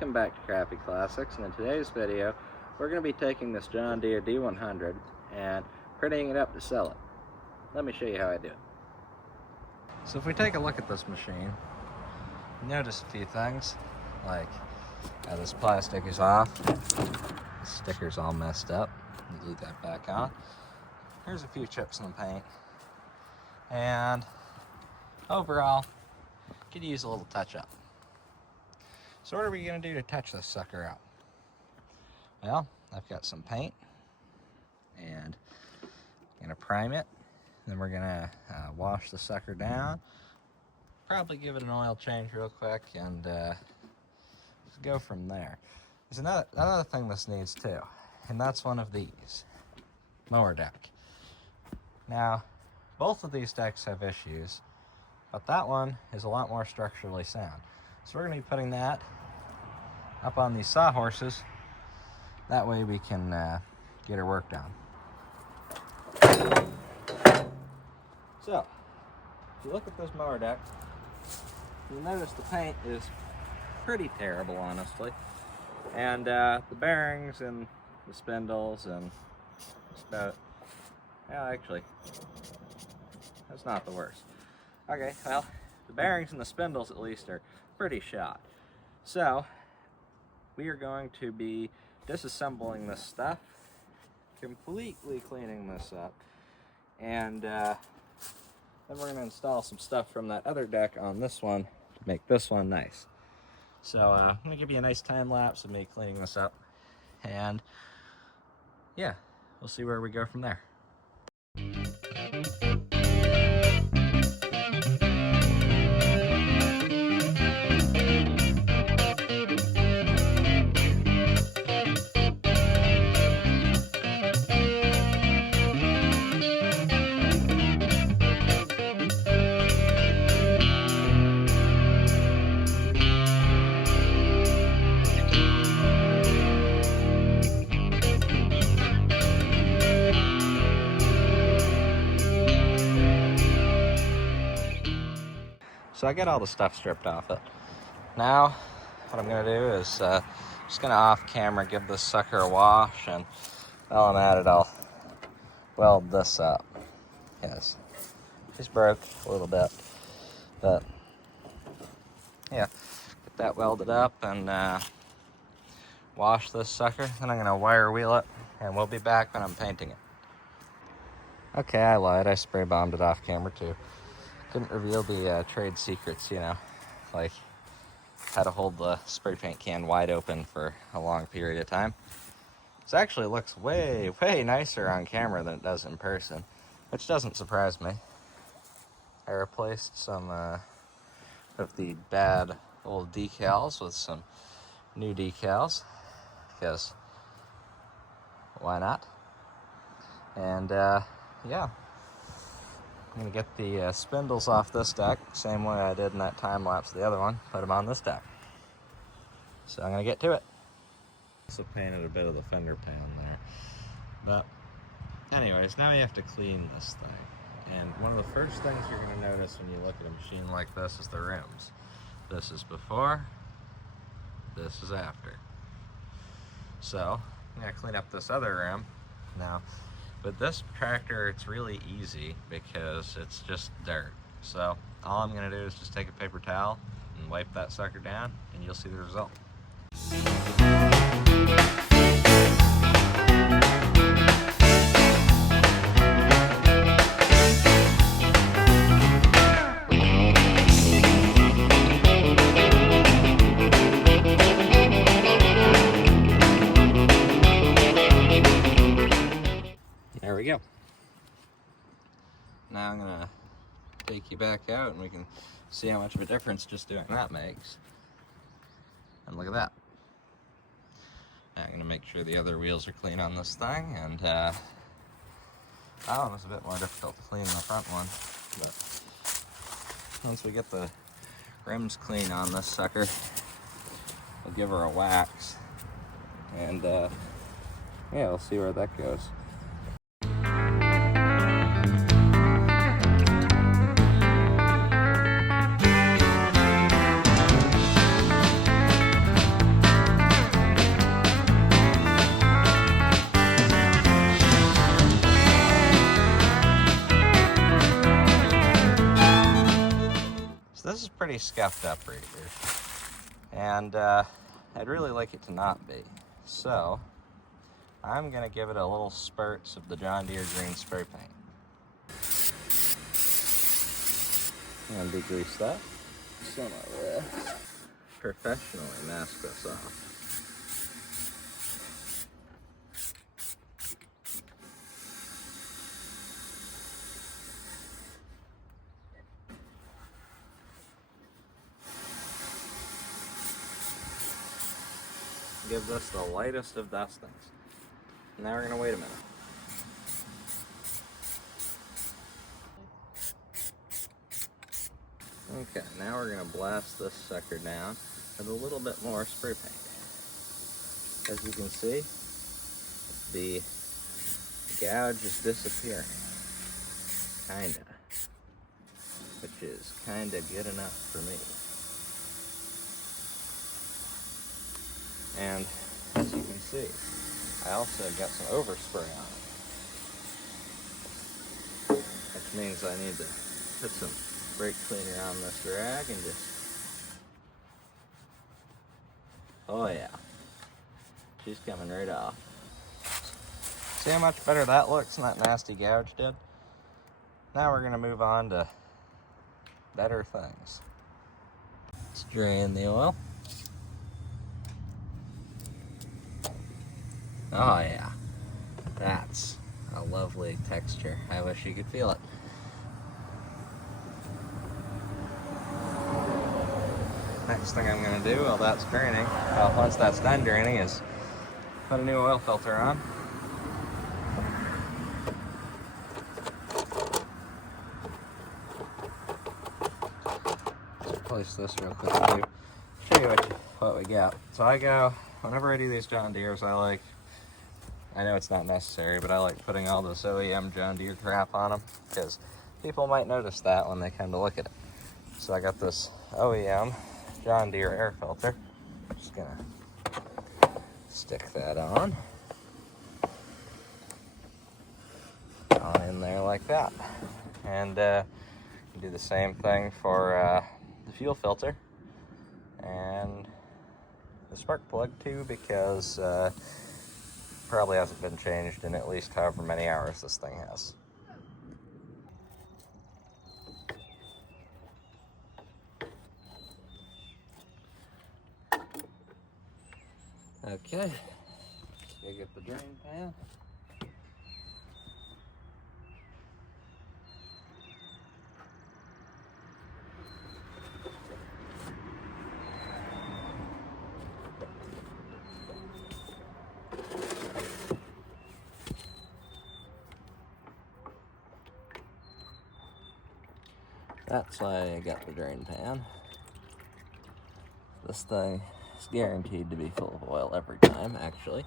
Welcome back to Crappy Classics, and in today's video we're going to be taking this John Deere D100 and prettying it up to sell it. Let me show you how I do it. So if we take a look at this machine, you notice a few things, like this plastic is off, the sticker's all messed up, glue that back on. Here's a few chips in the paint, and overall could use a little touch up. So what are we going to do to touch this sucker out? Well, I've got some paint, and I'm going to prime it. Then we're going to wash the sucker down, probably give it an oil change real quick, and go from there. There's another thing this needs too, and that's one of these, mower deck. Now, both of these decks have issues, but that one is a lot more structurally sound. So we're going to be putting that up on these sawhorses. That way we can get our work done. So, if you look at this mower deck, you'll notice the paint is pretty terrible, honestly. And the bearings and the spindles and just about, yeah, actually, that's not the worst. Okay, well, the bearings and the spindles at least are pretty shot. So, we are going to be disassembling this stuff, completely cleaning this up, and then we're going to install some stuff from that other deck on this one to make this one nice. So I'm going to give you a nice time lapse of me cleaning this up, and yeah, we'll see where we go from there. So I get all the stuff stripped off it. Now, what I'm gonna do is just gonna off camera give this sucker a wash, and while I'm at it, I'll weld this up. Yes, it's broke a little bit, but yeah, get that welded up and wash this sucker. Then I'm gonna wire wheel it, and we'll be back when I'm painting it. Okay, I lied. I spray bombed it off camera too. Couldn't reveal the trade secrets, you know, like how to hold the spray paint can wide open for a long period of time. This actually looks way, way nicer on camera than it does in person, which doesn't surprise me. I replaced some of the bad old decals with some new decals, because why not? And yeah. I'm going to get the spindles off this deck, same way I did in that time lapse of the other one, put them on this deck. So I'm going to get to it. Also painted a bit of the fender panel there. But anyways, now you have to clean this thing. And one of the first things you're going to notice when you look at a machine like this is the rims. This is before, this is after. So I'm going to clean up this other rim. Now, with this tractor, it's really easy because it's just dirt. So all I'm going to do is just take a paper towel and wipe that sucker down, and you'll see the result. There we go. Now I'm going to take you back out and we can see how much of a difference just doing that makes. And look at that. Now I'm going to make sure the other wheels are clean on this thing, and that one was a bit more difficult to clean than the front one. But once we get the rims clean on this sucker, we'll give her a wax, and yeah, we'll see where that goes. scuffed up right here. And I'd really like it to not be. So I'm gonna give it a little spurts of the John Deere green spray paint. And degrease that. Some of this. Professionally mask this off. Give this the lightest of dustings. Now we're gonna wait a minute. Okay, now we're gonna blast this sucker down with a little bit more spray paint. As you can see, the gouge is disappearing. Kinda. Which is kinda good enough for me. And as you can see, I also got some overspray on it. Which means I need to put some brake cleaner on this rag and just, oh yeah, she's coming right off. See how much better that looks than that nasty gouge did? Now we're gonna move on to better things. Let's drain the oil. Oh yeah, that's a lovely texture. I wish you could feel it. Next thing I'm going to do while that's draining, well, once that's done draining, is put a new oil filter on. Let's replace this real quick too. Show you what we got. So whenever I do these John Deeres, I know it's not necessary, but I like putting all this OEM John Deere crap on them because people might notice that when they come to look at it. So I got this OEM John Deere air filter. I'm just gonna stick that on in there like that. And do the same thing for the fuel filter and the spark plug too, because probably hasn't been changed in at least however many hours this thing has. Okay, you get the drain pan. That's why I got the drain pan. This thing is guaranteed to be full of oil every time, actually.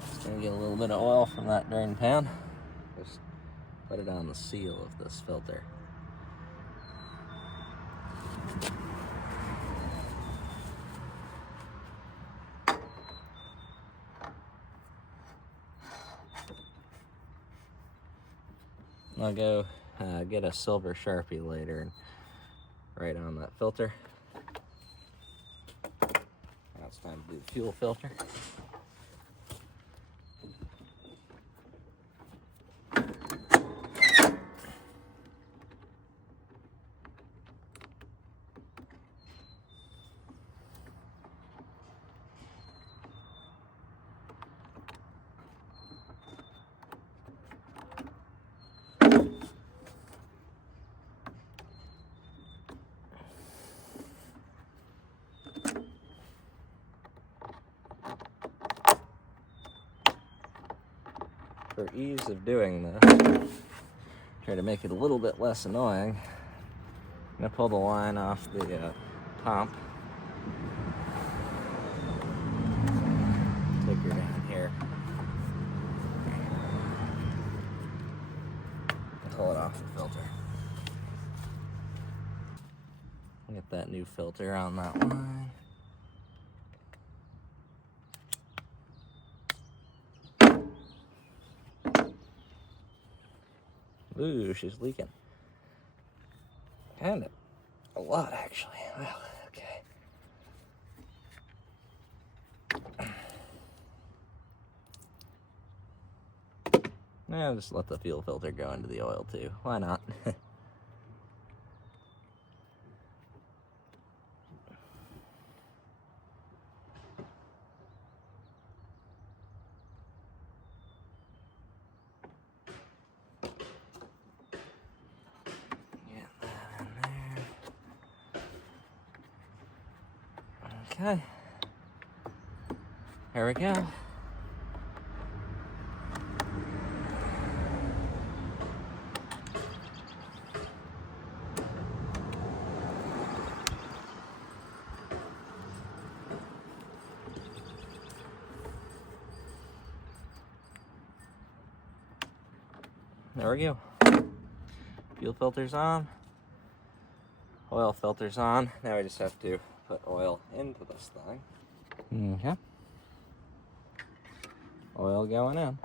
Just gonna get a little bit of oil from that drain pan. Just put it on the seal of this filter. I'll go get a silver Sharpie later and write on that filter. Now it's time to do the fuel filter. For ease of doing this, try to make it a little bit less annoying. I'm gonna pull the line off the pump. Take her down here. Pull it off the filter. Get that new filter on that line. Ooh, she's leaking. Kind of a lot, actually. Well, okay. Now just let the fuel filter go into the oil too. Why not? Okay, here we go. There we go. Fuel filter's on. Oil filter's on. Now we just have to put oil into this thing. Okay. Oil going in.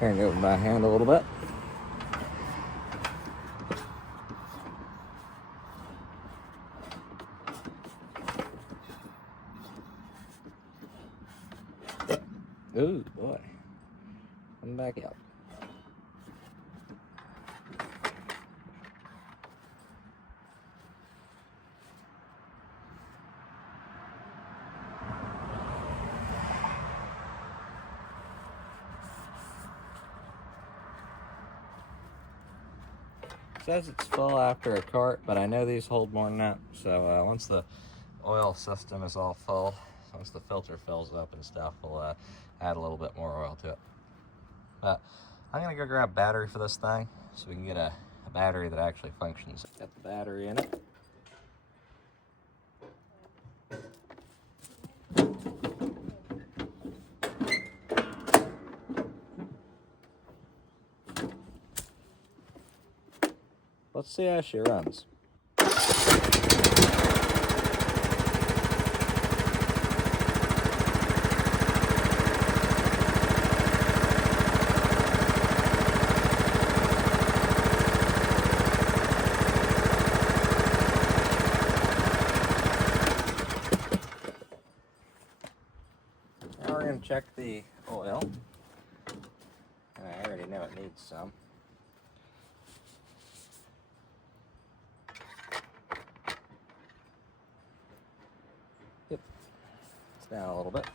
Turn it over my hand a little bit. Ooh, boy. Come back out. It says it's full after a quart, but I know these hold more than that. So once the oil system is all full, once the filter fills up and stuff, we'll add a little bit more oil to it. But I'm gonna go grab a battery for this thing so we can get a battery that actually functions. Got the battery in it. Let's see how she runs. Now we're going to check the oil. I already know it needs some. Yep, it's down a little bit.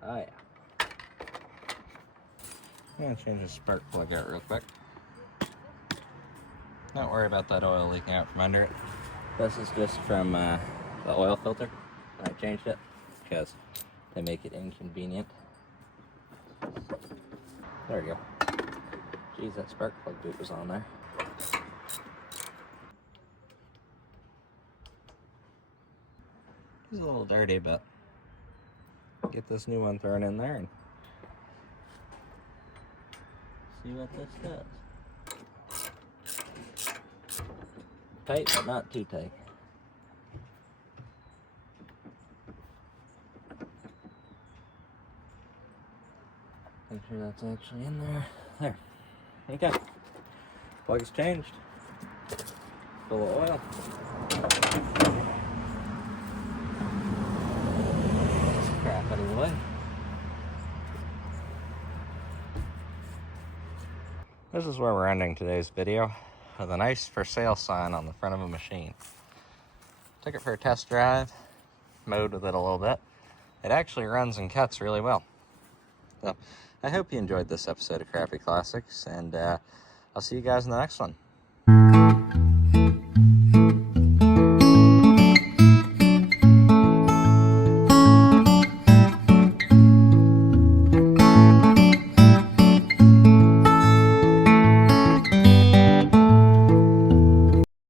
Oh yeah. I'm gonna change the spark plug out real quick. Don't worry about that oil leaking out from under it. This is just from the oil filter. I changed it because to make it inconvenient. There we go. Geez, that spark plug boot was on there. It's a little dirty, but get this new one thrown in there and see what this does. Tight, but not too tight. Make sure that's actually in there. There. Okay. Plug is changed. Full of oil. This crap out of the way. This is where we're ending today's video, with a nice for sale sign on the front of a machine. Took it for a test drive, mowed with it a little bit. It actually runs and cuts really well. So I hope you enjoyed this episode of Crappy Classics, and I'll see you guys in the next one.